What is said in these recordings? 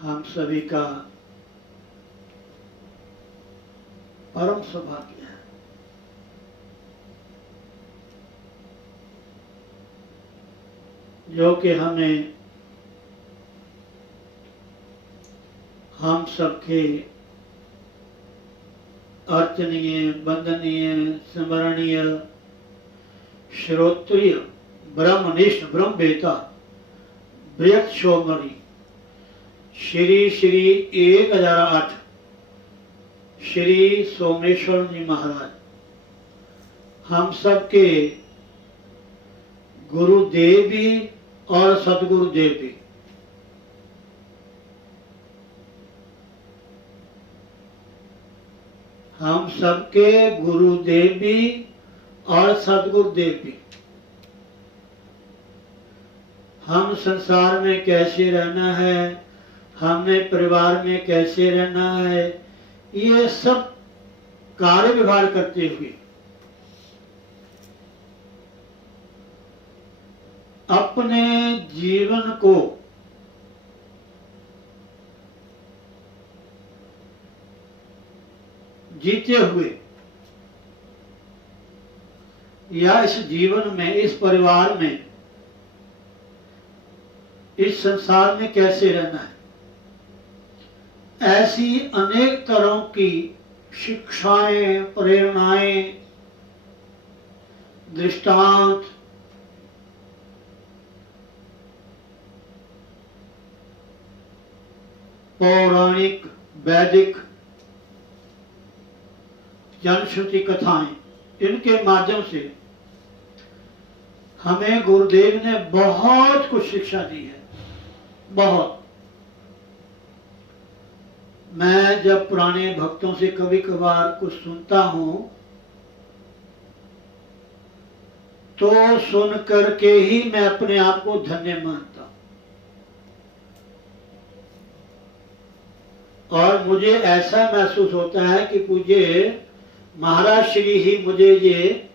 हम सभी का परम सौभाग्य है जो कि हमें हम सबके अर्चनीय, वंदनीय, स्मरणीय, श्रोत्रिय, ब्रह्मनिष्ठ, ब्रह्मवेता, बृहत शोमणि श्री श्री 1008 श्री सोमेश्वर जी महाराज हम सबके गुरुदेव भी और सदगुरुदेव भी। हम सबके गुरुदेव भी और सदगुरुदेव भी। हम संसार में कैसे रहना है, हमने परिवार में कैसे रहना है, ये सब कार्य व्यवहार करते हुए अपने जीवन को जीते हुए या इस जीवन में, इस परिवार में, इस संसार में कैसे रहना है, ऐसी अनेक तरह की शिक्षाएं, प्रेरणाएं, दृष्टांत पौराणिक, वैदिक, जनश्रुति कथाएं, इनके माध्यम से हमें गुरुदेव ने बहुत कुछ शिक्षा दी है। बहुत। मैं जब पुराने भक्तों से कभी कभार कुछ सुनता हूं तो सुन करके ही मैं अपने आप को धन्य मानता हूं और मुझे ऐसा महसूस होता है कि पूज्य महाराज श्री ही मुझे ये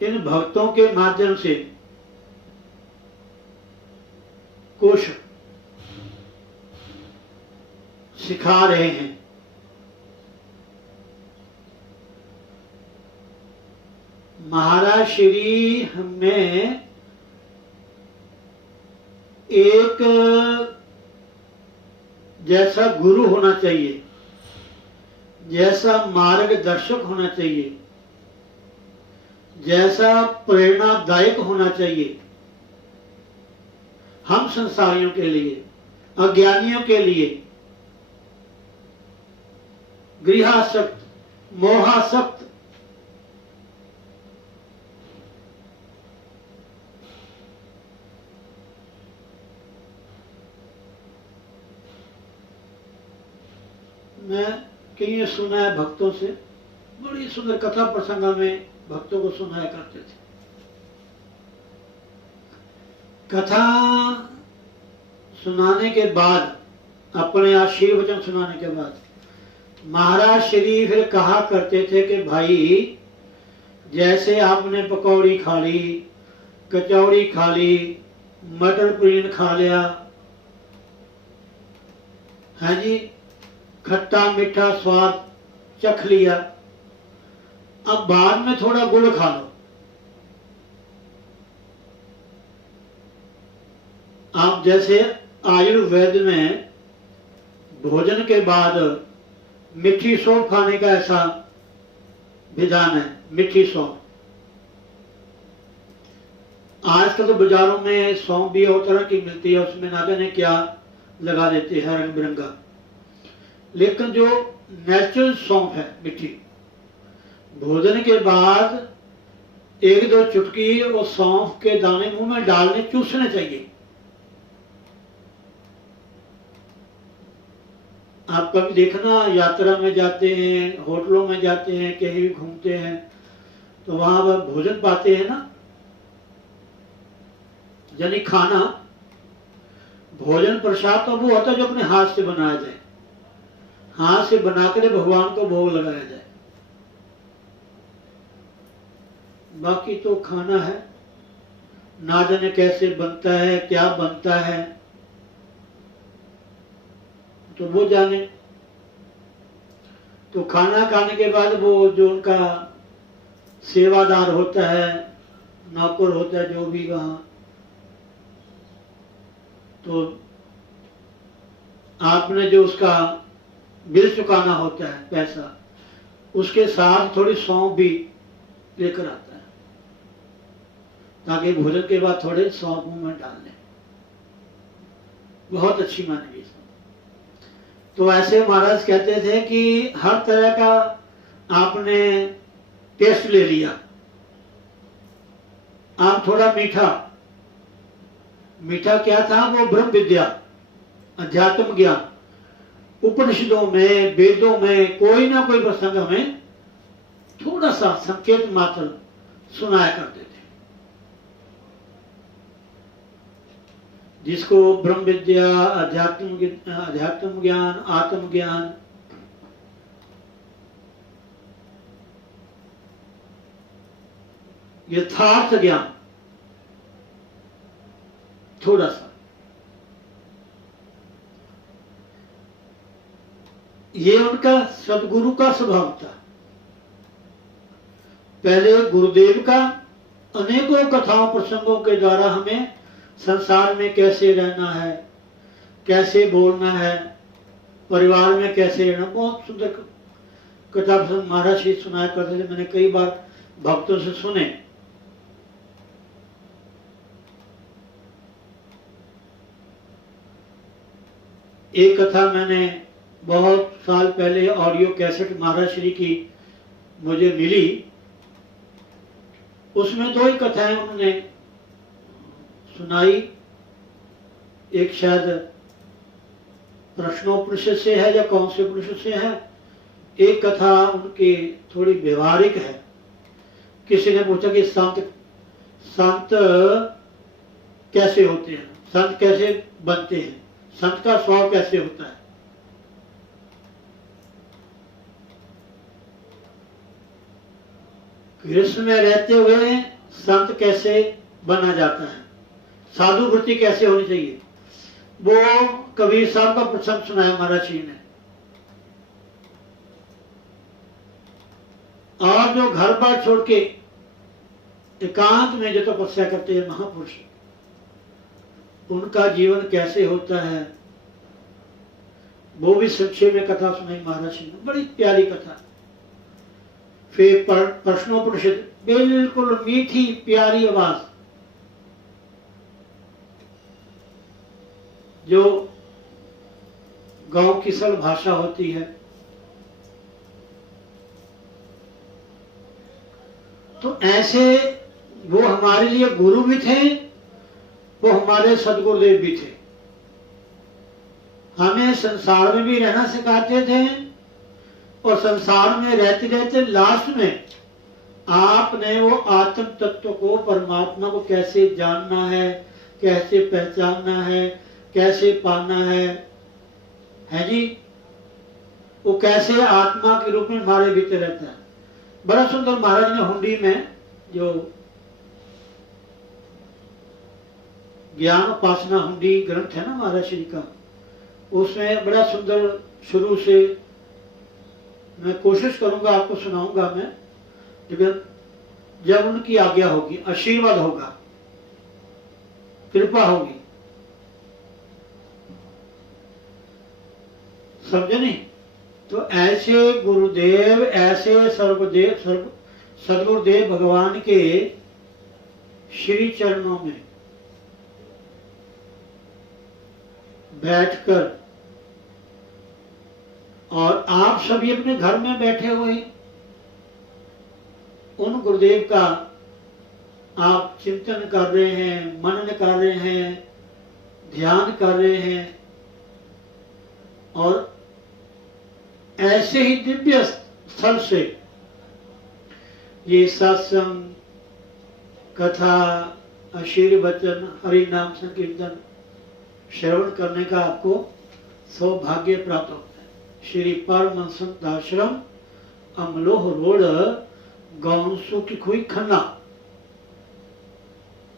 इन भक्तों के माध्यम से कुछ सिखा रहे हैं। महाराज श्री हमें एक जैसा गुरु होना चाहिए, जैसा मार्गदर्शक होना चाहिए, जैसा प्रेरणादायक होना चाहिए हम संसारियों के लिए, अज्ञानियों के लिए, गृहासक्त, मोहासक्त, मैं कहीं सुना है भक्तों से, बड़ी सुंदर कथा प्रसंग में भक्तों को सुनाया करते थे। कथा सुनाने के बाद, अपने आशीर्वचन सुनाने के बाद महाराज श्री फिर कहा करते थे कि भाई जैसे आपने पकौड़ी खा ली, कचौड़ी खा ली, मटर पनीर खा लिया, है जी, खट्टा मीठा स्वाद चख लिया, अब बाद में थोड़ा गुड़ खा लो। आप जैसे आयुर्वेद में भोजन के बाद मीठी सौंफ खाने का ऐसा विधान है, मीठी सौंफ। आजकल तो बाजारों में सौंफ भी और तरह की मिलती है, उसमें ना जाने क्या लगा देते हैं रंग बिरंगा, लेकिन जो नेचुरल सौंफ है मीठी, भोजन के बाद 1-2 चुटकी वो सौंफ के दाने मुंह में डालने, चूसने चाहिए। आप कभी देखना, यात्रा में जाते हैं, होटलों में जाते हैं, कहीं भी घूमते हैं तो वहां पर भोजन पाते हैं ना, यानी खाना, भोजन प्रसाद तो वो होता है जो अपने हाथ से बनाया जाए, हाथ से बनाकर भगवान को भोग लगाया जाए। बाकी तो खाना है, ना जाने कैसे बनता है, क्या बनता है, तो वो जाने। तो खाना खाने के बाद वो जो उनका सेवादार होता है, नौकर होता है, जो भी वहां, तो आपने जो उसका बिल चुकाना होता है पैसा, उसके साथ थोड़ी सौंफ भी लेकर आता है, ताकि भोजन के बाद थोड़े सौंफ मुंह में डाल लें। बहुत अच्छी मानवीय। तो ऐसे महाराज कहते थे कि हर तरह का आपने टेस्ट ले लिया। आप थोड़ा मीठा, मीठा क्या था? वो ब्रह्म विद्या, अध्यात्म ज्ञान। उपनिषदों में, वेदों में कोई ना कोई प्रसंग हमें थोड़ा सा संकेत मात्र सुनाया करते थे। जिसको ब्रह्म विद्या, अध्यात्म ज्ञान, आत्मज्ञान, यथार्थ ज्ञान, थोड़ा सा, ये उनका सदगुरु का स्वभाव था। पहले गुरुदेव का अनेकों कथाओं प्रसंगों के द्वारा हमें संसार में कैसे रहना है, कैसे बोलना है, परिवार में कैसे रहना, बहुत सुंदर कथा प्रसंग महाराज जी सुनाया करते थे। मैंने कई बार भक्तों से सुने। एक कथा मैंने बहुत साल पहले ऑडियो कैसेट महाराज श्री की मुझे मिली, उसमें दो ही कथाएं उन्होंने सुनाई। एक शायद प्रश्नोपनिषद से है या कौन से उपनिषद से है। एक कथा उनकी थोड़ी व्यवहारिक है। किसी ने पूछा कि संत कैसे होते हैं, संत कैसे बनते हैं, संत का स्वभाव कैसे होता है। कृष्ण में रहते हुए संत कैसे बना जाता है, साधु वृत्ति कैसे होनी चाहिए, वो कबीर साहब का प्रसंग सुनाया महाराज जी ने। और जो घर बार छोड़ के एकांत में जो तपस्या करते हैं महापुरुष, उनका जीवन कैसे होता है, वो भी संक्षेप में कथा सुनाई महाराज जी ने। बड़ी प्यारी कथा। फिर प्रश्नोपनिषद, बिल्कुल मीठी प्यारी आवाज, जो गांव की सरल भाषा होती है। तो ऐसे वो हमारे लिए गुरु भी थे, वो हमारे सदगुरुदेव भी थे। हमें संसार में भी रहना सिखाते थे, और संसार में रहते रहते लास्ट में आपने वो आत्म तत्व को, परमात्मा को कैसे जानना है, कैसे पहचानना है, कैसे पाना है जी, वो कैसे आत्मा के रूप में हमारे भीतर रहता है। बड़ा सुंदर महाराज ने हुंडी में जो ज्ञान उपासना हुंडी ग्रंथ है ना महाराज श्री का, उसमें बड़ा सुंदर शुरू से, मैं कोशिश करूंगा आपको सुनाऊंगा मैं, लेकिन जब उनकी आज्ञा होगी, आशीर्वाद होगा, कृपा होगी, समझे नहीं? तो ऐसे गुरुदेव, ऐसे सदगुरुदेव भगवान के श्री चरणों में बैठकर, और आप सभी अपने घर में बैठे हुए उन गुरुदेव का आप चिंतन कर रहे हैं, मनन कर रहे हैं, ध्यान कर रहे हैं, और ऐसे ही दिव्य स्थल से ये सत्संग, कथा, आशीर्वचन, हरि नाम संकीर्तन श्रवण करने का आपको सौभाग्य प्राप्त होता है। श्री परमहंस संत आश्रम, अमलोह रोड, गौनसू की खुई, खन्ना।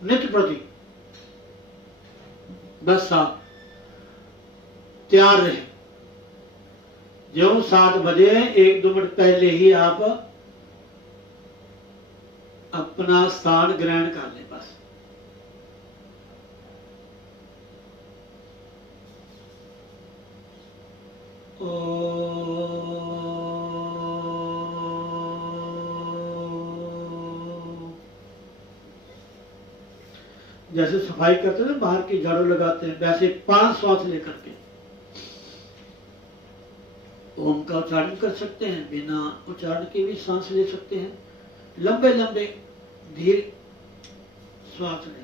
नित्य प्रति बस आप तैयार रहे। जो 7 बजे 1-2 मिनट पहले ही आप अपना स्थान ग्रहण कर ले बस। जैसे सफाई करते हैं बाहर की झाड़ू लगाते हैं, वैसे 5 श्वास लेकर के ओम का उच्चारण कर सकते हैं, बिना उच्चारण के भी सांस ले सकते हैं, लंबे लंबे धीरे श्वास लें।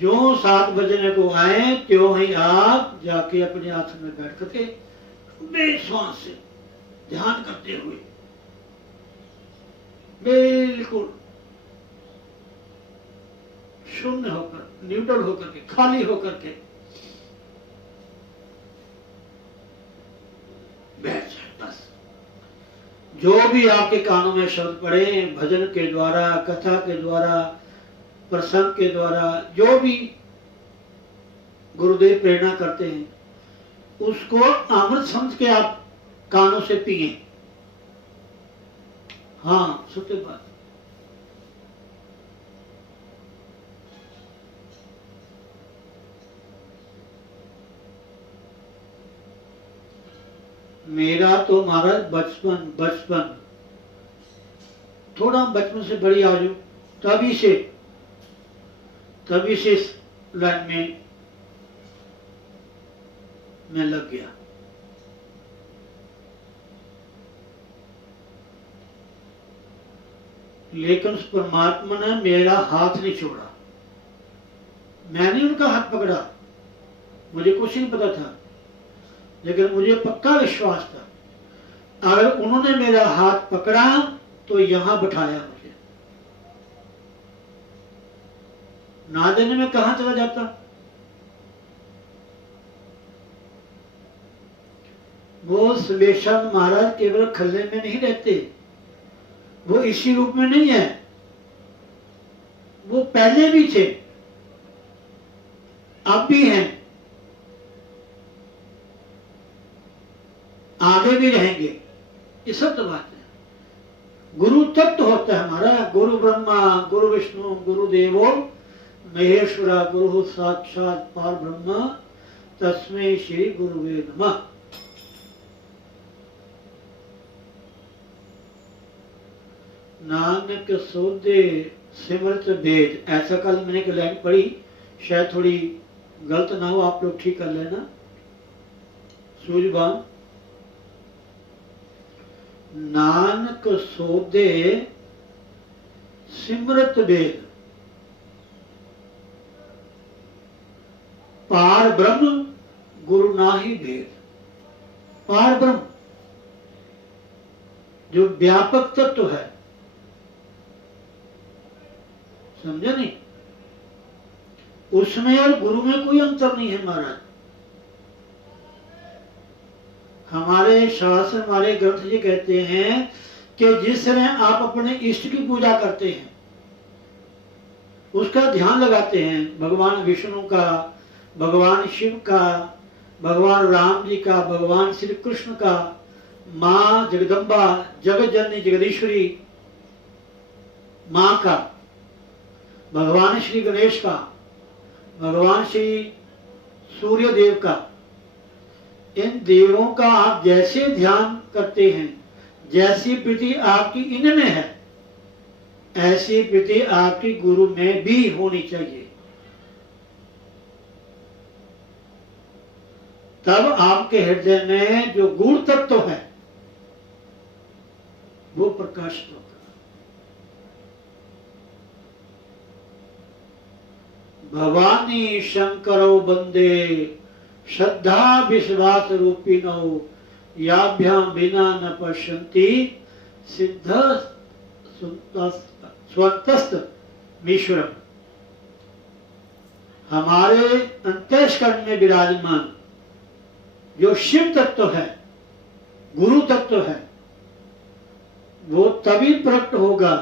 जो 7 बजने को आए त्यों ही आप जाके अपने आसन में बैठ करके बेश्वास से ध्यान करते हुए बिल्कुल शून्य होकर, न्यूट्रल होकर के, खाली होकर के बैठ जाए बस। जो भी आपके कानों में शब्द पड़े, भजन के द्वारा, कथा के द्वारा, प्रसंग के द्वारा, जो भी गुरुदेव प्रेरणा करते हैं, उसको अमृत समझ के आप कानों से पिए। हाँ, सत्य बात। मेरा तो महाराज बचपन थोड़ा बचपन से बड़ी आयु, तभी से इस लाइन में मैं लग गया। लेकिन उस परमात्मा ने मेरा हाथ नहीं छोड़ा, मैंने उनका हाथ पकड़ा। मुझे कुछ नहीं पता था, लेकिन मुझे पक्का विश्वास था अगर उन्होंने मेरा हाथ पकड़ा तो यहां बिठाया मुझे, ना जाने में कहां चला जाता। वो सुलेशान महाराज केवल खल्ले में नहीं रहते, वो इसी रूप में नहीं है, वो पहले भी थे, अब भी हैं, आगे भी रहेंगे। ये सब तो बात है। गुरु तत्व होता है हमारा, गुरु ब्रह्मा गुरु विष्णु गुरु देवो महेश्वरा गुरु साक्षात पार ब्रह्म तस्मै श्री गुरुवे नमः। नानक सोदे सिमरत भेद, ऐसा कल मैंने एक लाइन पढ़ी, शायद थोड़ी गलत ना हो, आप लोग ठीक कर लेना। सूर्यबान, नानक सोदे सिमरत भेद, पार ब्रह्म गुरु नाही भेद। पार ब्रह्म जो व्यापक तत्व है, समझे नहीं, उसमें और गुरु में कोई अंतर नहीं है महाराज। हमारे शास्त्र, हमारे ग्रंथ ये कहते हैं कि जिस तरह आप अपने इष्ट की पूजा करते हैं, उसका ध्यान लगाते हैं, भगवान विष्णु का, भगवान शिव का, भगवान राम जी का, भगवान श्री कृष्ण का, माँ जगदम्बा जगत जननी जगदीश्वरी माँ का, भगवान श्री गणेश का, भगवान श्री सूर्य देव का, इन देवों का आप जैसे ध्यान करते हैं, जैसी प्रीति आपकी इनमें है, ऐसी प्रीति आपकी गुरु में भी होनी चाहिए। तब आपके हृदय में जो गूढ़ तत्व है वो प्रकाशित होगा। भवानी शंकरो बंदे श्रद्धा विश्वास रूपिणो याभ्याम बिना न पश्यन्ति सिद्ध स्वतस्त मीश्वरम। हमारे अंतःकरण में विराजमान जो शिव तत्व है, गुरु तत्व है, वो तभी प्रकट होगा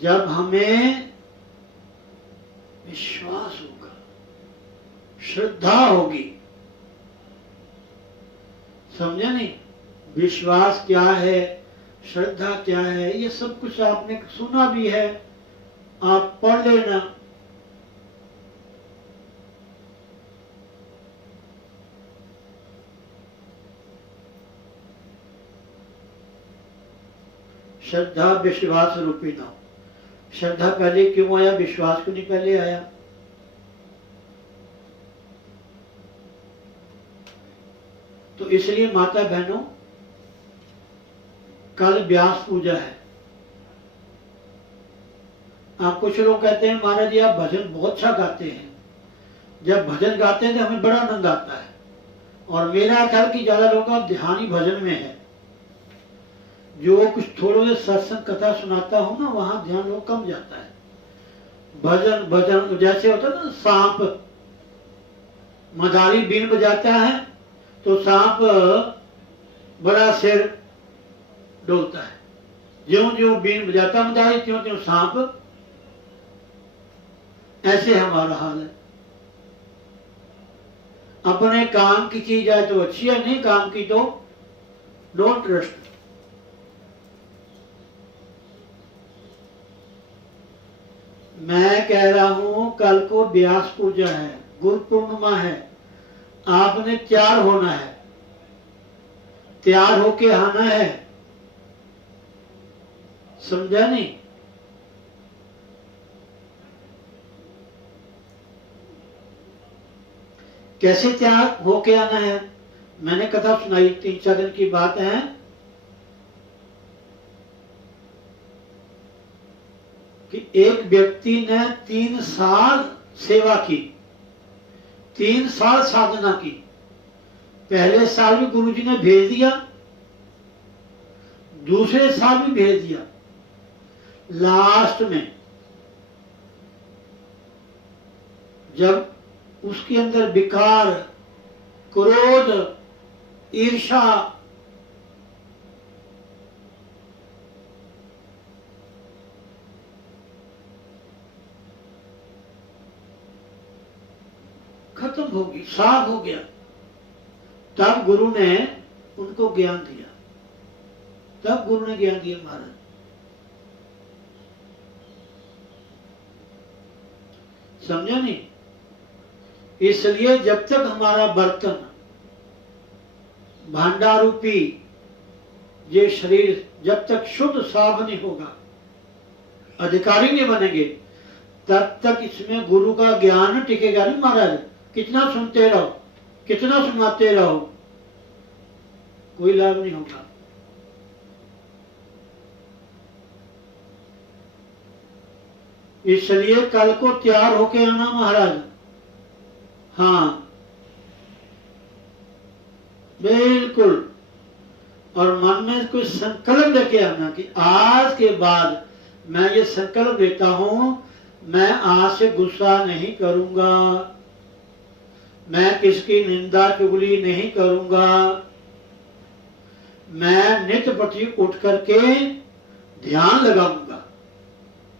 जब हमें विश्वास होगा, श्रद्धा होगी। समझे नहीं? विश्वास क्या है, श्रद्धा क्या है, ये सब कुछ आपने सुना भी है, आप पढ़ लेना। श्रद्धा विश्वास रूपी नाम। श्रद्धा पहले क्यों आया, विश्वास क्यों नहीं पहले आया? तो इसलिए माता बहनों, कल व्यास पूजा है। आप कुछ लोग कहते हैं महाराज जी आप भजन बहुत अच्छा गाते हैं। जब भजन गाते हैं तो हमें बड़ा आनंद आता है, और मेरा ख्याल कि ज्यादा लोगों का ध्यान ही भजन में है। जो कुछ थोड़े से सत्संग कथा सुनाता हूं ना, वहां ध्यान लोग कम जाता है। भजन भजन जैसे होता है ना, सांप मदारी बीन बजाता है तो सांप बड़ा सिर डोलता है। ज्यों ज्यों बीन बजाता मदारी त्यों त्यों सांप। ऐसे हमारा हाल है। अपने काम की चीज आए तो अच्छी है, नहीं काम की तो डोंट ट्रस्ट। मैं कह रहा हूं कल को व्यास पूजा है, गुरु पूर्णिमा है। आपने तैयार होना है, तैयार होके आना है। समझा नहीं? कैसे तैयार होके आना है? मैंने कथा सुनाई, 3-4 दिन की बात है। कि एक व्यक्ति ने 3 साल सेवा की, 3 साल साधना की। पहले साल भी गुरुजी ने भेज दिया, दूसरे साल भी भेज दिया। लास्ट में जब उसके अंदर विकार, क्रोध, ईर्षा, खत्म होगी, साफ हो गया, तब गुरु ने उनको ज्ञान दिया। तब गुरु ने ज्ञान दिया महाराज। समझा नहीं? इसलिए जब तक हमारा बर्तन भांडा रूपी ये शरीर जब तक शुद्ध साफ नहीं होगा, अधिकारी नहीं बनेंगे, तब तक इसमें गुरु का ज्ञान टिकेगा नहीं महाराज। कितना सुनते रहो, कितना सुनाते रहो, कोई लाभ नहीं होगा। इसलिए कल को तैयार होके आना महाराज। हाँ बिल्कुल। और मन में कोई संकल्प लेके आना कि आज के बाद मैं ये संकल्प लेता हूं, मैं आज से गुस्सा नहीं करूंगा, मैं किसकी निंदा चुगली नहीं करूंगा, मैं नित्य प्रति उठ करके ध्यान लगाऊंगा।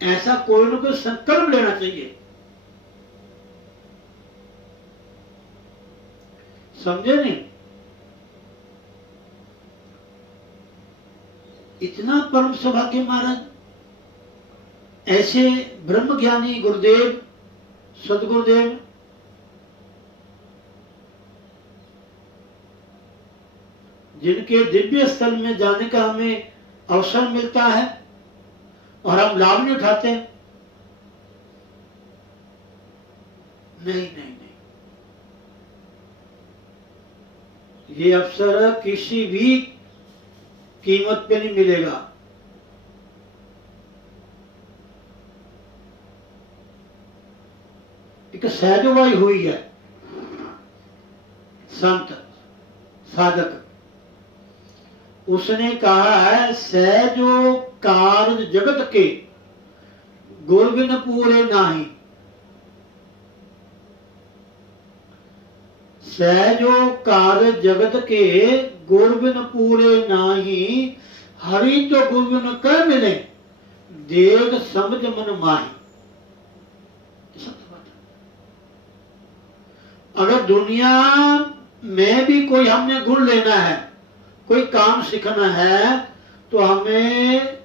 ऐसा कोई ना कोई संकल्प लेना चाहिए। समझे नहीं? इतना परम सौभाग्य महाराज। ऐसे ब्रह्म ज्ञानी गुरुदेव, सदगुरुदेव, जिनके दिव्य स्थल में जाने का हमें अवसर मिलता है और हम लाभ नहीं उठाते। नहीं नहीं नहीं, ये अवसर किसी भी कीमत पे नहीं मिलेगा। एक सहजवाई हुई है संत साधक, उसने कहा है सहजो कार्य जगत के गुर बिन पूरे नाही। सहजो कार्य जगत के गुर बिन पूरे नाही, हरि तो गुर बिन कर मिले देख समझ मन माही। अगर दुनिया में भी कोई हमने गुण लेना है, कोई काम सीखना है, तो हमें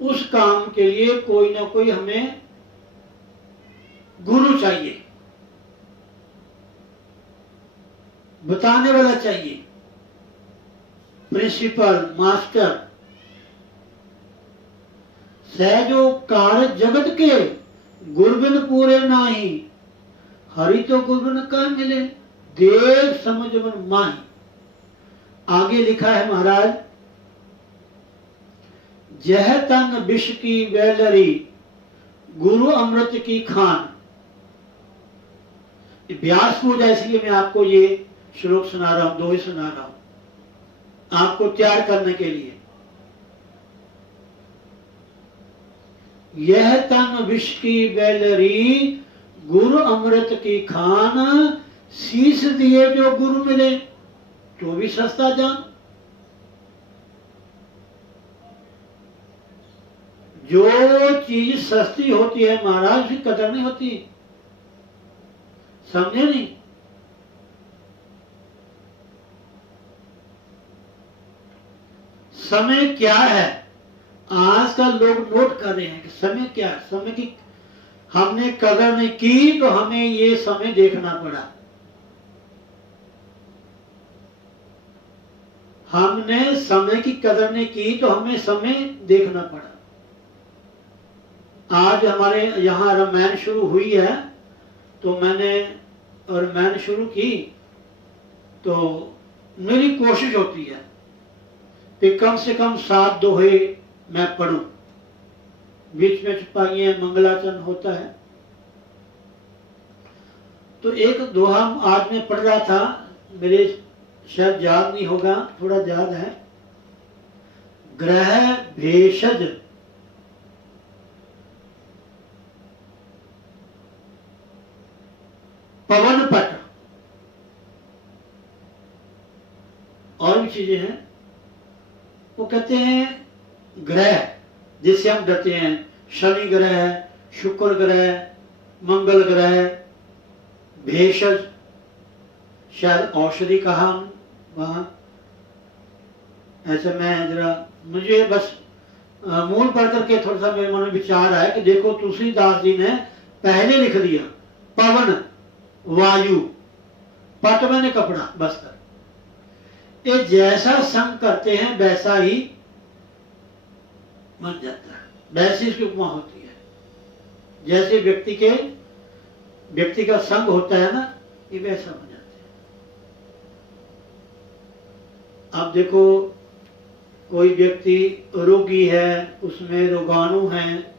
उस काम के लिए कोई ना कोई हमें गुरु चाहिए, बताने वाला चाहिए, प्रिंसिपल, मास्टर। सहजो कार्य जगत के गुर बिन पूरे नाही, हरि तो गुर बिन कर मिले देव समझ मन माही। आगे लिखा है महाराज, जह तन विष की वैलरी गुरु अमृत की खान। व्यास पूजा, इसलिए मैं आपको ये श्लोक सुना रहा हूं, 2 ही सुना रहा हूं आपको तैयार करने के लिए। यह तन विष की वैलरी गुरु अमृत की खान, शीश दिए जो गुरु मिले तो भी सस्ता जान। जो चीज सस्ती होती है महाराज, उसकी कदर नहीं होती, समझे नहीं? समय क्या है, आजकल लोग नोट कर रहे हैं कि समय क्या है। समय की हमने कदर नहीं की तो हमें ये समय देखना पड़ा। हमने समय की कदर नहीं की तो हमें समय देखना पड़ा। आज हमारे यहाँ रामायण शुरू हुई है, तो मैंने रामायण शुरू की, तो मेरी कोशिश होती है कि कम से कम 7 दोहे मैं पढ़ूं। बीच में छुपाइए मंगलाचरण होता है, तो एक दोहा आज मैं पढ़ रहा था, मेरे शायद याद नहीं होगा, थोड़ा याद है। ग्रह भेषज पवन पट, और भी चीजें हैं। वो कहते हैं ग्रह जिससे हम डरते हैं, शनि ग्रह, शुक्र ग्रह, मंगल ग्रह, भेषज शायद औषधि कहा वहां, ऐसे मैं जरा, मुझे बस मूल पढ़ करके थोड़ा सा मेरे मन में विचार आया कि देखो तुलसीदास जी ने पहले लिख दिया पवन, वायु, पट मैंने कपड़ा, बस्तर। ये जैसा संग करते हैं वैसा ही बन जाता है, वैसी इसकी उपमा होती है। जैसे व्यक्ति का संग होता है ना, ये वैसा बन जाता है। अब देखो कोई व्यक्ति रोगी है, उसमें रोगाणु है,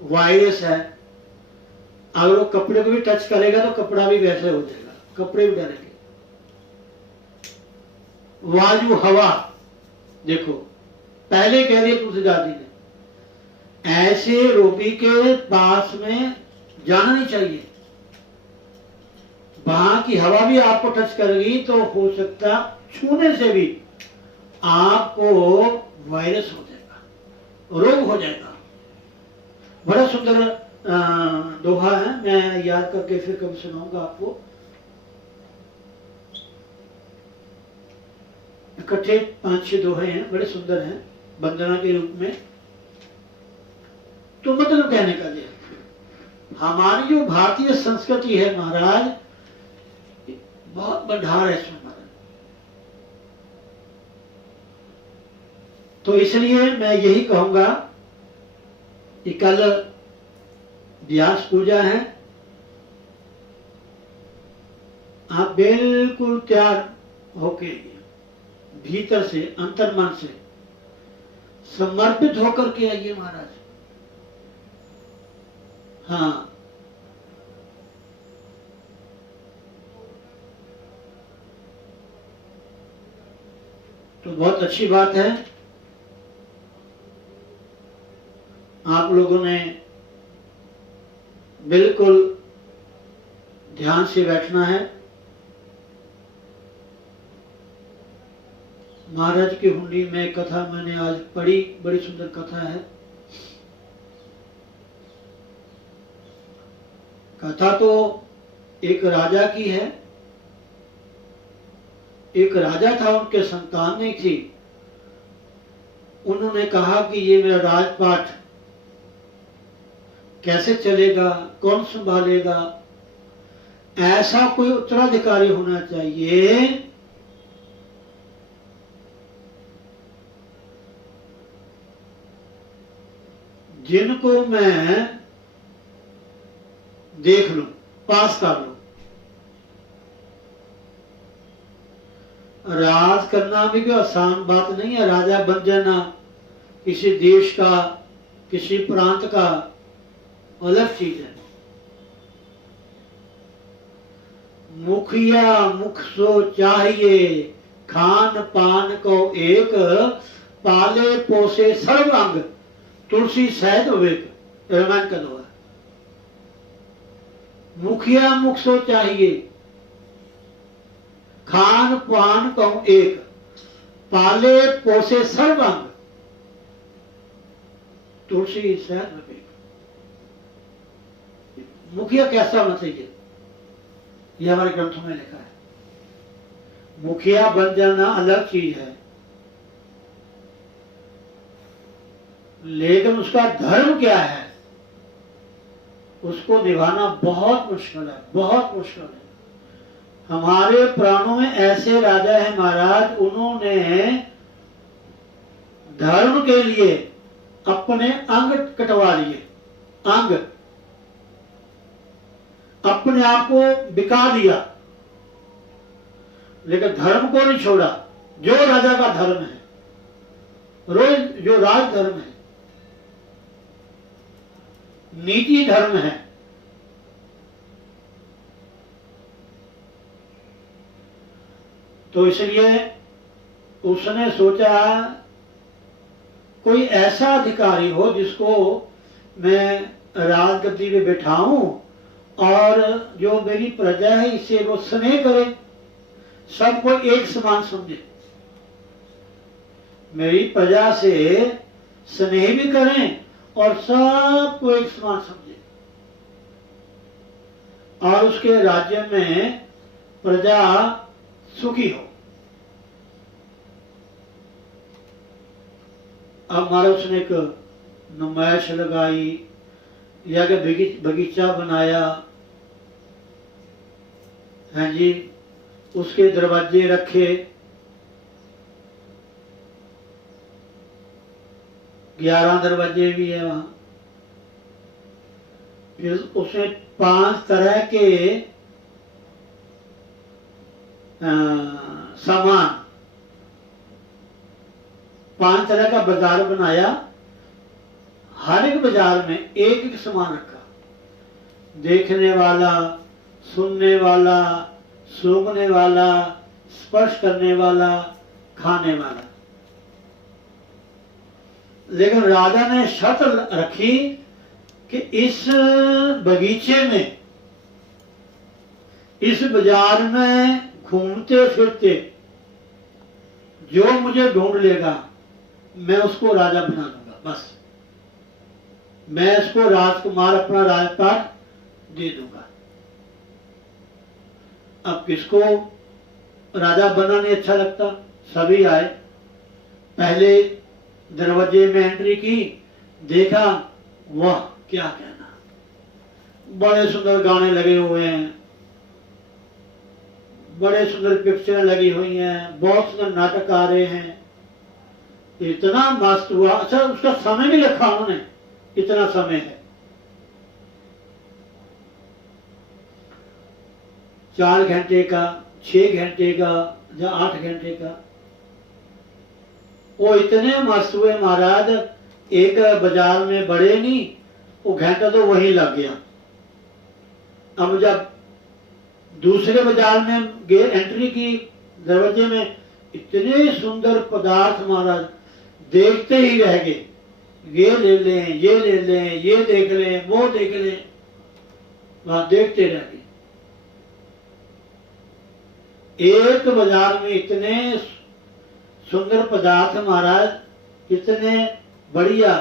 वायरस है, अगर वो कपड़े को भी टच करेगा तो कपड़ा भी वैसे हो जाएगा, कपड़े भी डरेंगे। वायु, हवा, देखो पहले कह रही है तुलसीदास जी ने, ऐसे रोगी के पास में जाना नहीं चाहिए। वहां की हवा भी आपको टच करेगी तो हो सकता छूने से भी आपको वायरस हो जाएगा, रोग हो जाएगा। बड़ा सुंदर दोहा है, मैं याद करके फिर कभी सुनाऊंगा आपको। इकट्ठे 5-6 दोहे हैं, बड़े सुंदर हैं, वंदना के रूप में। तो मतलब कहने का ये, हमारी जो भारतीय संस्कृति है महाराज, बहुत बढ़ार है इसमें महाराज। तो इसलिए मैं यही कहूंगा कि कल व्यास पूजा है, आप बिल्कुल तैयार होके, भीतर से, अंतर्मन से समर्पित होकर के आइए महाराज। हाँ, तो बहुत अच्छी बात है। आप लोगों ने बिल्कुल ध्यान से बैठना है। महाराज की हुंडी में कथा मैंने आज पढ़ी, बड़ी सुंदर कथा है। कथा तो एक राजा की है। एक राजा था, उनके संतान नहीं थी। उन्होंने कहा कि ये मेरा राजपाट कैसे चलेगा, कौन संभालेगा, ऐसा कोई उत्तराधिकारी होना चाहिए जिनको मैं देख लूं, पास कर लूं। राज करना भी कोई आसान बात नहीं है। राजा बन जाना किसी देश का, किसी प्रांत का अलग चीज है। मुखिया मुख सो चाहिए, खान पान को एक, पाले पोसे सर्वांग, तुलसी सहत विवेक। रामायण का दोहा। मुखिया मुख सो चाहिए, खान पान को एक, पाले पोसे सर्वांग, तुलसी सहत विवेक। मुखिया कैसा होना चाहिए, यह हमारे ग्रंथों में लिखा है। मुखिया बन जाना अलग चीज है, लेकिन उसका धर्म क्या है उसको निभाना बहुत मुश्किल है, बहुत मुश्किल है। हमारे प्राणों में ऐसे राजा हैं महाराज, उन्होंने धर्म के लिए अपने अंग कटवा लिए, अंग, अपने आप को बिका दिया, लेकिन धर्म को नहीं छोड़ा। जो राजा का धर्म है, रोज जो राज धर्म है, नीति धर्म है, तो इसलिए उसने सोचा कोई ऐसा अधिकारी हो जिसको मैं राजगद्दी पे बैठाऊं और जो मेरी प्रजा है इससे वो स्नेह करे, सबको एक समान समझे, मेरी प्रजा से स्नेह भी करें और सबको एक समान समझे, और उसके राज्य में प्रजा सुखी हो। अब हमारा उसने एक नुमाइश लगाई या कि बगीचा बनाया है जी, उसके दरवाजे रखे, 11 दरवाजे भी है वहां। फिर उसने 5 तरह के सामान, 5 तरह का बाजार बनाया। हर एक बाजार में एक एक सामान रखा, देखने वाला, सुनने वाला, सूंघने वाला, स्पर्श करने वाला, खाने वाला। लेकिन राजा ने शर्त रखी कि इस बगीचे में, इस बाजार में घूमते फिरते जो मुझे ढूंढ लेगा मैं उसको राजा बना दूंगा, बस मैं इसको राजकुमार, अपना राजपाट दे दूंगा। अब किसको राजा बनना नहीं अच्छा लगता? सभी आए, पहले दरवाजे में एंट्री की, देखा, वाह क्या कहना, बड़े सुंदर गाने लगे हुए हैं, बड़े सुंदर पिक्चरें लगी हुई हैं, बहुत सुंदर नाटक आ रहे हैं, इतना मस्त हुआ। अच्छा, उसका समय भी रखा उन्होंने, इतना समय है। 4 घंटे का, 6 घंटे का या 8 घंटे का। वो इतने मस्त हुए महाराज, एक बाजार में बड़े नहीं, वो घंटा तो वहीं लग गया। अब जब दूसरे बाजार में एंट्री की, दरवाजे में इतने सुंदर पदार्थ महाराज, देखते ही रह गए। ये ले लें, ये ले लें, ये देख लें, वो देख लें, वहां देखते रह गए। एक बाजार में इतने सुंदर पदार्थ महाराज, इतने बढ़िया,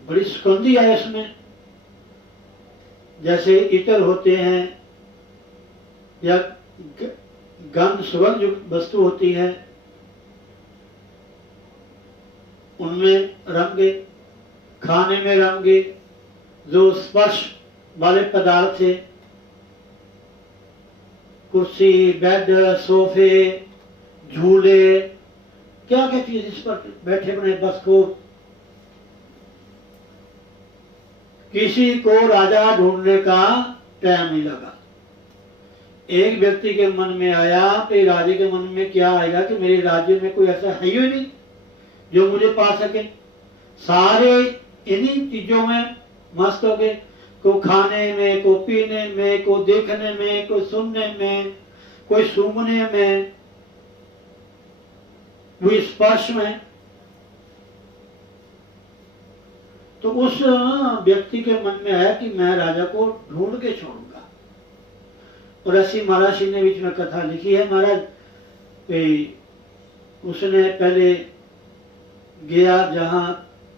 बड़ी सुगंधी है इसमें, जैसे इत्र होते हैं या गंध सुगंध जो वस्तु होती है, उनमें रंगे, खाने में रंगे, जो स्पर्श वाले पदार्थ थे, कुर्सी, बेड, सोफे, झूले, क्या क्या चीज इस पर बैठे बने, बस को किसी को राजा ढूंढने का टाइम नहीं लगा। एक व्यक्ति के मन में आया, तो राजे के मन में क्या आएगा कि मेरे राज्य में कोई ऐसा है ही नहीं जो मुझे पा सके। सारे इन्हीं चीजों में मस्त हो गए, को खाने में, को पीने में, को देखने में, को सुनने में, कोई सूंघने में, कोई स्पर्श में। तो उस व्यक्ति के मन में आया कि मैं राजा को ढूंढ के छोड़ूंगा। और ऐसी महाराज जी ने बीच में कथा लिखी है महाराज, उसने पहले गया जहां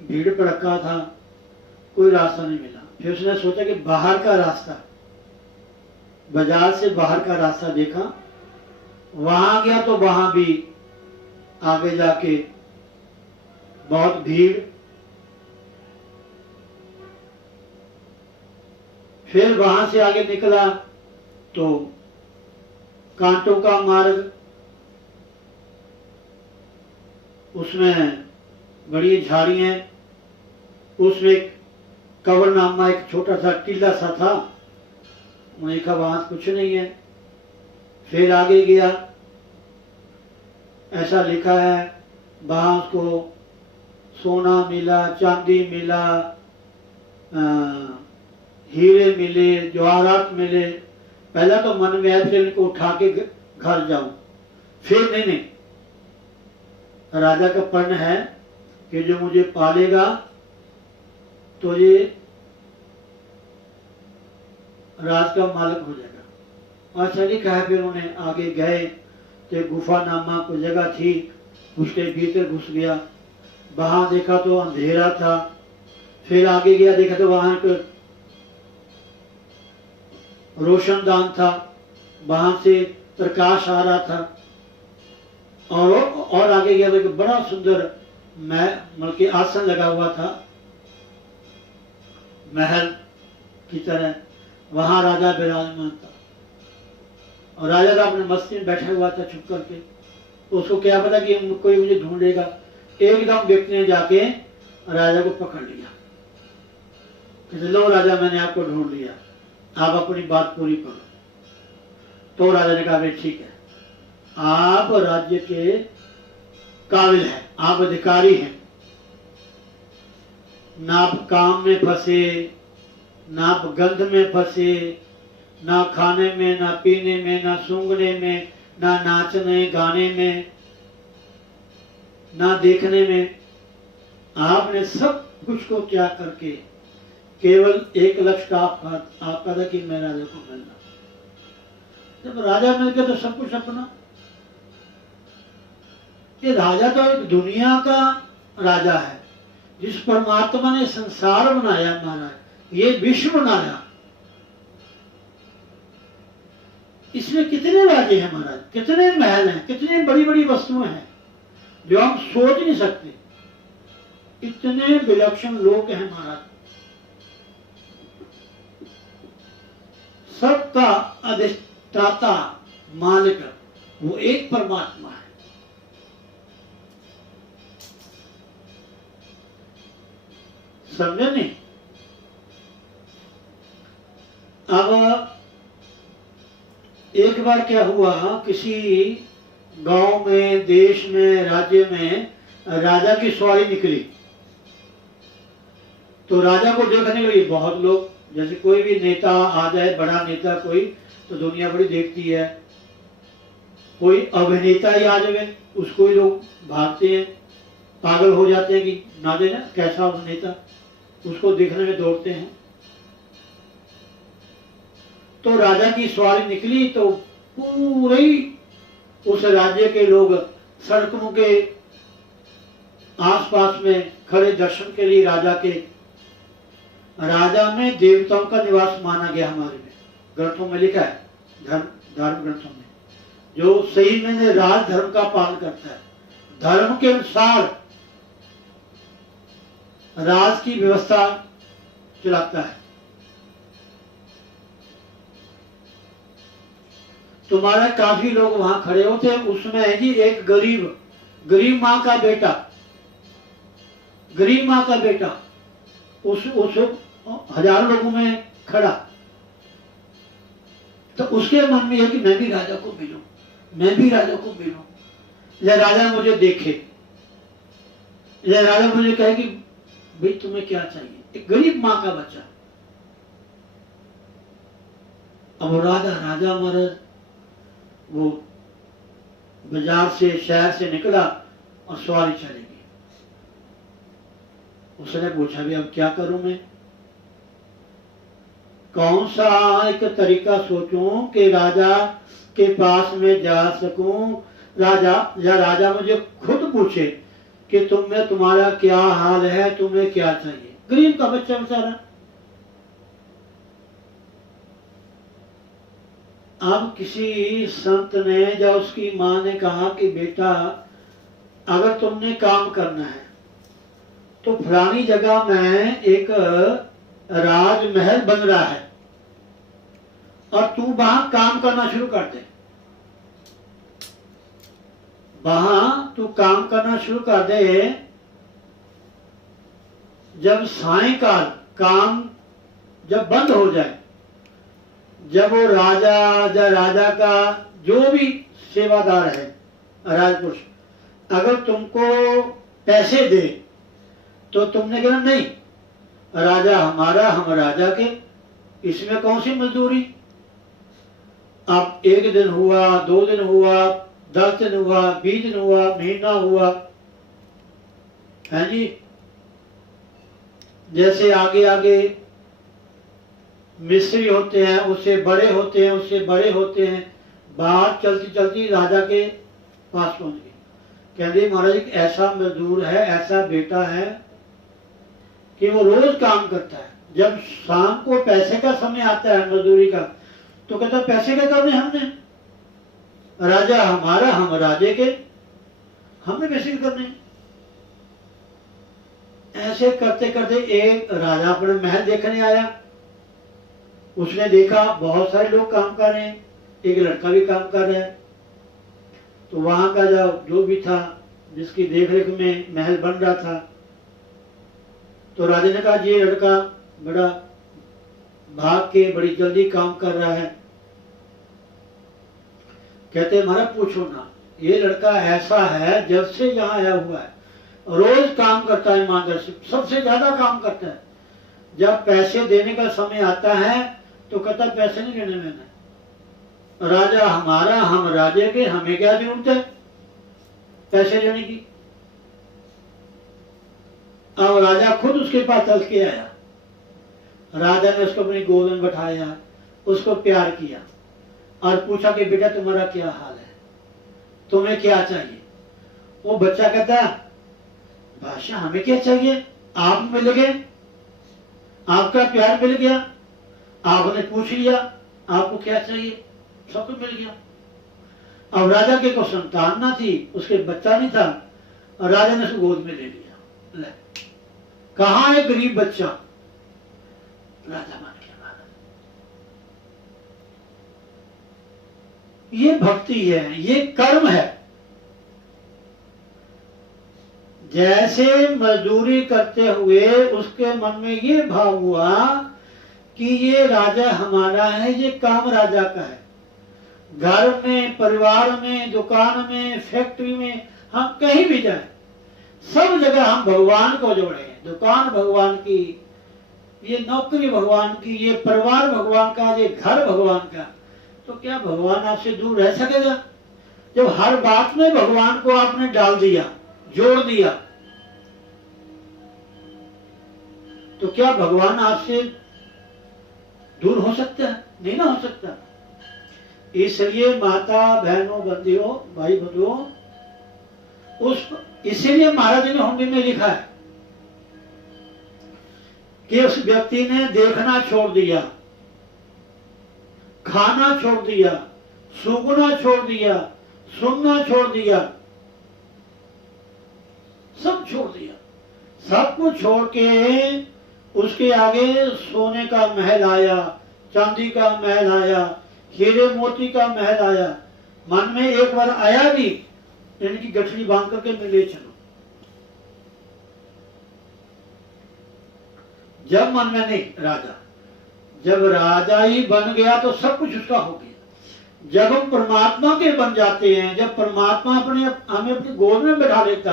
भीड़ भड़का था, कोई रास्ता नहीं मिला। फिर उसने सोचा कि बाहर का रास्ता, बाजार से बाहर का रास्ता देखा, वहां गया तो वहां भी आगे जाके बहुत भीड़। फिर वहां से आगे निकला तो कांटों का मार्ग, उसमें बड़ी झाड़ियां, उसमें कवरनामा एक छोटा सा टीला सा था, उन्हें कहा वहां कुछ नहीं है। फिर आगे गया, ऐसा लिखा है वहां उसको सोना मिला, चांदी मिला, हीरे मिले, जवाहरात मिले। पहला तो मन में ऐसे इनको उठा के घर जाऊं, फिर नहीं, राजा का प्रण है कि जो मुझे पालेगा तो ये राज का मालिक हो जाएगा। अच्छा लिखा है। फिर उन्हें आगे गए तो गुफा नामा कोई जगह थी, उसके भीतर घुस गया, वहां देखा तो अंधेरा था। फिर आगे गया, देखा तो वहां पर रोशनदान था, वहां से प्रकाश आ रहा था। और आगे गया तो बड़ा सुंदर मतलब कि आसन लगा हुआ था महल की तरह, वहां राजा विराजमान था। और राजा तो अपने मस्ती में बैठा हुआ था छुप करके, उसको क्या पता कि कोई मुझे ढूंढेगा। एकदम व्यक्ति ने जाके राजा को पकड़ लिया, लो राजा मैंने आपको ढूंढ लिया, आप अपनी बात पूरी करो। तो राजा ने कहा ठीक है, आप राज्य के काबिल हैं, आप अधिकारी हैं, ना आप काम में फंसे, ना आप गंध में फंसे, ना खाने में, ना पीने में, ना सूंघने में, ना नाचने गाने में, ना देखने में। आपने सब कुछ को त्याग करके केवल एक लक्ष्य आपका था कि मैं राजा को मिलना। जब राजा मिल गया तो सब कुछ अपना। ये राजा तो एक दुनिया का राजा है, जिस परमात्मा ने संसार बनाया महाराज, ये विश्व बनाया, इसमें कितने राजे हैं महाराज, कितने महल हैं, कितनी बड़ी बड़ी वस्तुएं हैं जो हम सोच नहीं सकते। इतने विलक्षण लोग हैं महाराज। सबका अधिष्ठाता मालिक वो एक परमात्मा है। समझे नहीं? अब एक बार क्या हुआ, किसी गांव में, देश में, राज्य में राजा की सवारी निकली। तो राजा को देखने के लिए बहुत लोग, जैसे कोई भी नेता आ जाए, बड़ा नेता कोई, तो दुनिया बड़ी देखती है। कोई अभिनेता ही आ जाए, उसको ही लोग भागते हैं, पागल हो जाते हैं कि ना देना कैसा अभिनेता, उसको देखने में दौड़ते हैं। तो राजा की सवारी निकली तो पूरे उस राज्य के लोग सड़कों के आसपास में खड़े दर्शन के लिए राजा के। राजा में देवताओं का निवास माना गया, हमारे में ग्रंथों में लिखा है, धर्म ग्रंथों में, जो सही में राज धर्म का पालन करता है, धर्म के अनुसार राज की व्यवस्था चलाता है। तुम्हारे काफी लोग वहां खड़े होते, उसमें है जी एक गरीब माँ का बेटा, गरीब माँ का बेटा उस हजारों लोगों में खड़ा। तो उसके मन में है कि मैं भी राजा को मिलूं, मैं भी राजा को मिलूं, या राजा मुझे देखे, या राजा मुझे कहे कि भाई तुम्हें क्या चाहिए। एक गरीब माँ का बच्चा। अब राजा महाराज वो बाजार से, शहर से निकला और सवारी चली गई। उसने पूछा भी अब क्या करूं मैं, कौन सा एक तरीका सोचूं कि राजा के पास में जा सकूं, राजा मुझे खुद पूछे कि तुम्हारा क्या हाल है, तुम्हें क्या चाहिए। गरीब का बच्चा बेचारा। अब किसी संत ने या उसकी मां ने कहा कि बेटा अगर तुमने काम करना है तो फलानी जगह में एक राजमहल बन रहा है और तू वहां काम करना शुरू कर दे। वहां तू काम करना शुरू कर दे। जब सायंकाल काम जब बंद हो जाए, जब वो राजा का जो भी सेवादार है, राजपुरुष, अगर तुमको पैसे दे तो तुमने कहना नहीं, राजा हमारा, हम राजा के, इसमें कौन सी मजदूरी। अब 1 दिन हुआ, 2 दिन हुआ, 10 दिन हुआ, 20 दिन हुआ, महीना हुआ, है जी। जैसे आगे आगे मिस्त्री होते हैं, उससे बड़े होते हैं, उससे बड़े होते हैं, बात चलती चलती राजा के पास पहुंच गई। कहते महाराज एक ऐसा मजदूर है, ऐसा बेटा है कि वो रोज काम करता है। जब शाम को पैसे का समय आता है मजदूरी का, तो कहता पैसे क्या करने हमने, राजा हमारा, हम राजे के, हमने पैसे क्या करने। ऐसे करते करते एक राजा अपने महल देखने आया। उसने देखा बहुत सारे लोग काम कर रहे हैं, एक लड़का भी काम कर रहा है। तो वहां का जो भी था, जिसकी देखरेख में महल बन रहा था, तो राजा ने कहा ये लड़का बड़ा भाग के बड़ी जल्दी काम कर रहा है। कहते महाराज पूछो ना, ये लड़का ऐसा है जब से यहाँ आया हुआ है, रोज काम करता है, ईमानदार से सबसे ज्यादा काम करता है। जब पैसे देने का समय आता है तो कहता पैसे नहीं लेने मैंने, राजा हमारा, हम राजे के, हमें क्या जरूरत है पैसे लेने की। अब राजा खुद उसके पास चल के आया। राजा ने उसको अपनी गोद में बैठाया, उसको प्यार किया और पूछा कि बेटा तुम्हारा क्या हाल है, तुम्हें क्या चाहिए। वो बच्चा कहता बादशाह हमें क्या चाहिए, आप मिल गए, आपका प्यार मिल गया, आपने पूछ लिया आपको क्या चाहिए, सब कुछ मिल गया। अब राजा के को संतान ना थी, उसके बच्चा नहीं था, और राजा ने उसको गोद में ले लिया। ले कहाँ है गरीब बच्चा, राजा मान गया। ये भक्ति है, ये कर्म है। जैसे मजदूरी करते हुए उसके मन में ये भाव हुआ कि ये राजा हमारा है, ये काम राजा का है। घर में, परिवार में, दुकान में, फैक्ट्री में, हम कहीं भी जाएं, सब जगह हम भगवान को जोड़े हैं। दुकान भगवान की, ये नौकरी भगवान की, ये परिवार भगवान का, ये घर भगवान का। तो क्या भगवान आपसे दूर रह सकेगा? जब हर बात में भगवान को आपने डाल दिया, जोड़ दिया, तो क्या भगवान आपसे दूर हो सकता है? नहीं ना हो सकता। इसलिए माता बहनों, बंदियों, भाई बंधुओं, इसीलिए महाराज ने हुंडी में लिखा है कि उस व्यक्ति ने देखना छोड़ दिया, खाना छोड़ दिया, सूंघना छोड़ दिया, सुनना छोड़ दिया, सब छोड़ दिया। सब कुछ छोड़ के उसके आगे सोने का महल आया, चांदी का महल आया, हीरे मोती का महल आया। मन में एक बार आया भी, इनकी गठरी बांध करके मैं ले चलो। जब मन में नहीं, राजा, जब राजा ही बन गया तो सब कुछ उसका हो गया। जब हम परमात्मा के बन जाते हैं, जब परमात्मा हमें अपनी गोद में बैठा लेता,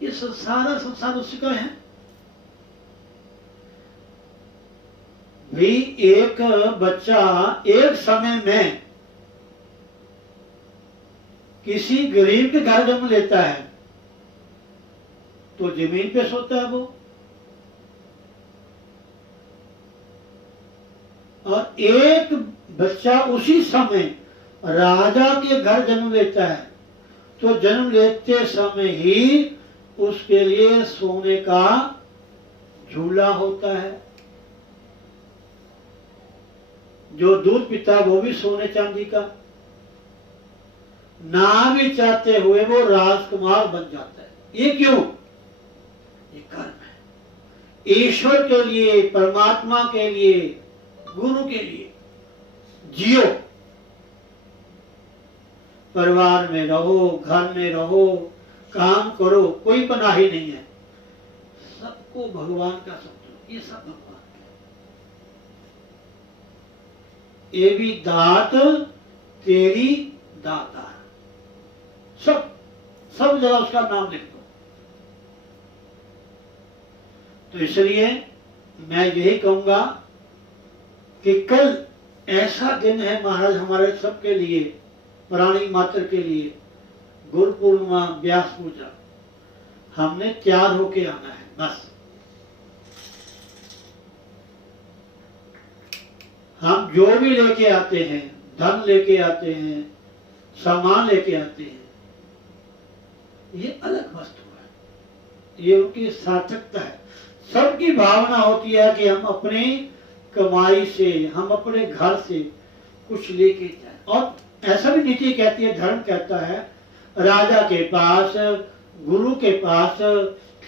ये सारा संसार उसका है। भी एक बच्चा एक समय में किसी गरीब के घर जन्म लेता है तो जमीन पे सोता है वो, और एक बच्चा उसी समय राजा के घर जन्म लेता है तो जन्म लेते समय ही उसके लिए सोने का झूला होता है। जो दूध पीता है वो भी सोने चांदी का। ना भी चाहते हुए वो राजकुमार बन जाता है। ये क्यों? ये कर्म है। ईश्वर के लिए, परमात्मा के लिए, गुरु के लिए जियो। परिवार में रहो, घर में रहो, काम करो, कोई पनाही नहीं है। सबको भगवान का समझो, ये सब भगवान का। ये भी दात तेरी दाता, सब जगह उसका नाम लिख दो। तो इसलिए मैं यही कहूंगा कि कल ऐसा दिन है महाराज हमारे सबके लिए, प्राणी मात्र के लिए, गुरु पूर्णिमा, व्यास पूजा। हमने तैयार होके आना है बस। हम जो भी लेके आते हैं, धन लेके आते हैं, सामान लेके आते हैं, ये अलग वस्तु है, ये उनकी सार्थकता है। सबकी भावना होती है कि हम अपनी कमाई से, हम अपने घर से कुछ लेके जाए। और ऐसा भी नीति कहती है, धर्म कहता है, राजा के पास, गुरु के पास,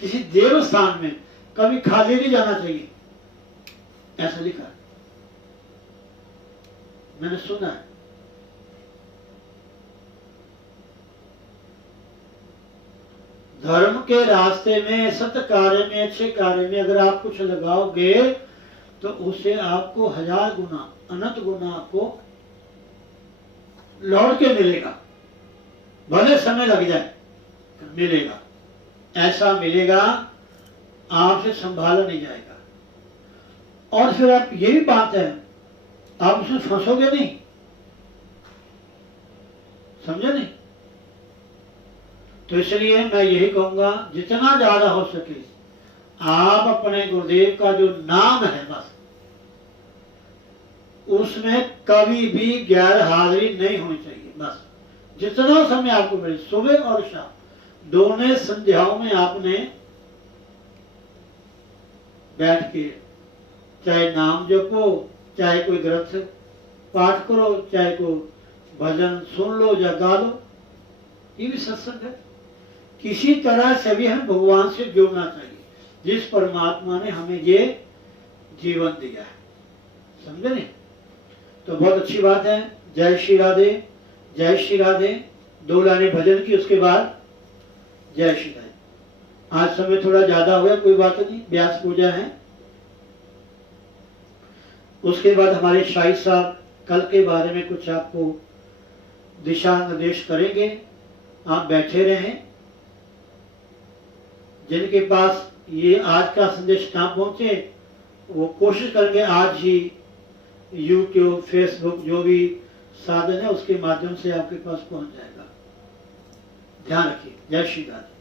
किसी देवस्थान में कभी खाली नहीं जाना चाहिए, ऐसा लिखा है, मैंने सुना है। धर्म के रास्ते में, सत्य कार्य में, अच्छे कार्य में अगर आप कुछ लगाओगे तो उसे आपको 1000 गुना, अनंत गुना आपको लौट के मिलेगा। भले समय लग जाए, मिलेगा। ऐसा मिलेगा, आपसे संभाला नहीं जाएगा। और फिर आप, ये भी बात है, आप उसमें फंसोगे नहीं, समझे नहीं? तो इसलिए मैं यही कहूंगा, जितना ज्यादा हो सके आप अपने गुरुदेव का जो नाम है बस, उसमें कभी भी गैर हाजिरी नहीं होनी चाहिए। बस जितना समय आपको मिले, सुबह और शाम दोनों संध्याओं में आपने बैठ के चाहे नाम जपो, चाहे कोई ग्रंथ पाठ करो, चाहे कोई भजन सुन लो या गा लो, ये भी सत्संग है। किसी तरह से भी हमें भगवान से जुड़ना चाहिए, जिस परमात्मा ने हमें ये जीवन दिया है, समझे नहीं? तो बहुत अच्छी बात है। जय श्री राधे, जय श्री राधे। 2 लाइनें भजन की, उसके बाद जय श्री राधे। आज समय थोड़ा ज्यादा हो गया, कोई बात नहीं, व्यास पूजा है। उसके बाद हमारे शाहिद साहब कल के बारे में कुछ आपको दिशा निर्देश करेंगे। आप बैठे रहें। जिनके पास ये आज का संदेश ना पहुंचे वो कोशिश करेंगे आज ही यूट्यूब, फेसबुक जो भी साधन है उसके माध्यम से आपके पास पहुंच जाएगा। ध्यान रखिए। जय श्री राम।